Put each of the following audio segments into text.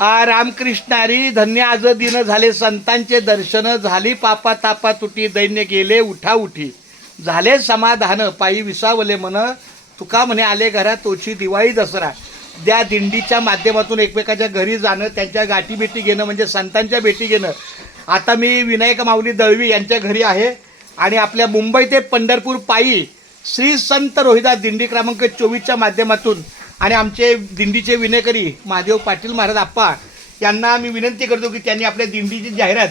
रामकृष्णारी धन्य आज दिन झाले संतांचे दर्शन झाली पापा तापा तुटी दैन्य गेले उठा उठी झाले समाधान पायी विसावले मन तुका म्हणे आले घरात तोची दिवाळी दसरा त्या दिंडीच्या माध्यमातून एकमेकाच्या घरी जाणं त्यांच्या गाठी भेटी घेणं म्हणजे संतांच्या भेटी घेणं. आता मी विनायक माऊली दळवी यांच्या घरी आहे आणि आपल्या मुंबई ते पंढरपूर पायी श्री संत रोहिदास दिंडी क्रमांक 24च्या माध्यमातून आणि आमचे दिंडीचे विनेकरी महादेव पाटील महाराज आप्पा यांना मी विनंती करतो की त्यांनी आपल्या दिंडीची जाहिरात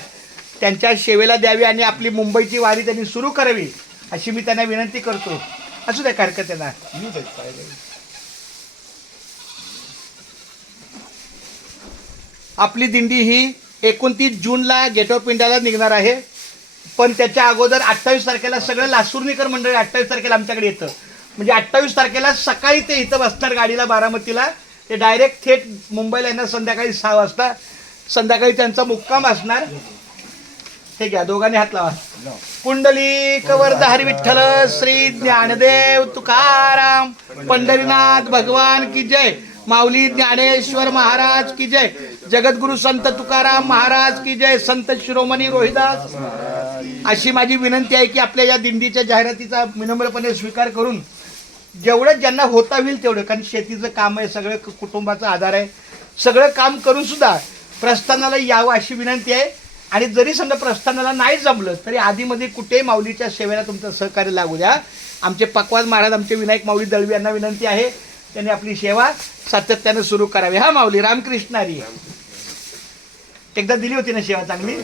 त्यांच्या सेवेला द्यावी आणि आपली मुंबईची वारी त्यांनी सुरू करावी अशी मी त्यांना विनंती करतो. असू द्या कार्यकर्त्यांना. आपली दिंडी ही 29 जूनला गेट ऑफ इंडियाला निघणार आहे, पण त्याच्या अगोदर 28 तारखेला सगळं लासूरनीकर मंडळी 28 तारखेला आमच्याकडे येतं. म्हणजे 28 तारखेला सकाळी ते इथं बसणार गाडीला बारामतीला, ते डायरेक्ट थेट मुंबईला येणार संध्याकाळी 6 वाजता. संध्याकाळी त्यांचा मुक्काम असणार. हे घ्या, दोघांनी हात लावा. पुंडलिक वरद हरी विठ्ठल श्री ज्ञानदेव तुकाराम पंढरीनाथ भगवान की जय. माऊली ज्ञानेश्वर महाराज की जय. जगद्गुरु संत तुकाराम महाराज की जय. संत शिरोमणी रोहिदास. अशी माझी विनंती आहे की आपल्या या दिंडीच्या जाहिरातीचा विनम्रपणे स्वीकार करून जेवढं ज्यांना होता होईल तेवढं, कारण शेतीचं काम आहे, सगळं कुटुंबाचा आधार आहे, सगळं काम करून सुद्धा प्रस्थानाला यावं अशी विनंती आहे. आणि जरी समजा प्रस्थानाला नाही जमलं तरी आधीमध्ये कुठेही माऊलीच्या सेवेला तुमचं सहकार्य लागू द्या. आमचे पकवाज महाराज आमचे विनायक माऊली दळवी यांना विनंती आहे त्यांनी आपली सेवा सातत्याने सुरू करावी. हा माऊली रामकृष्णारी. एकदा दिली होती ना सेवा चांगली.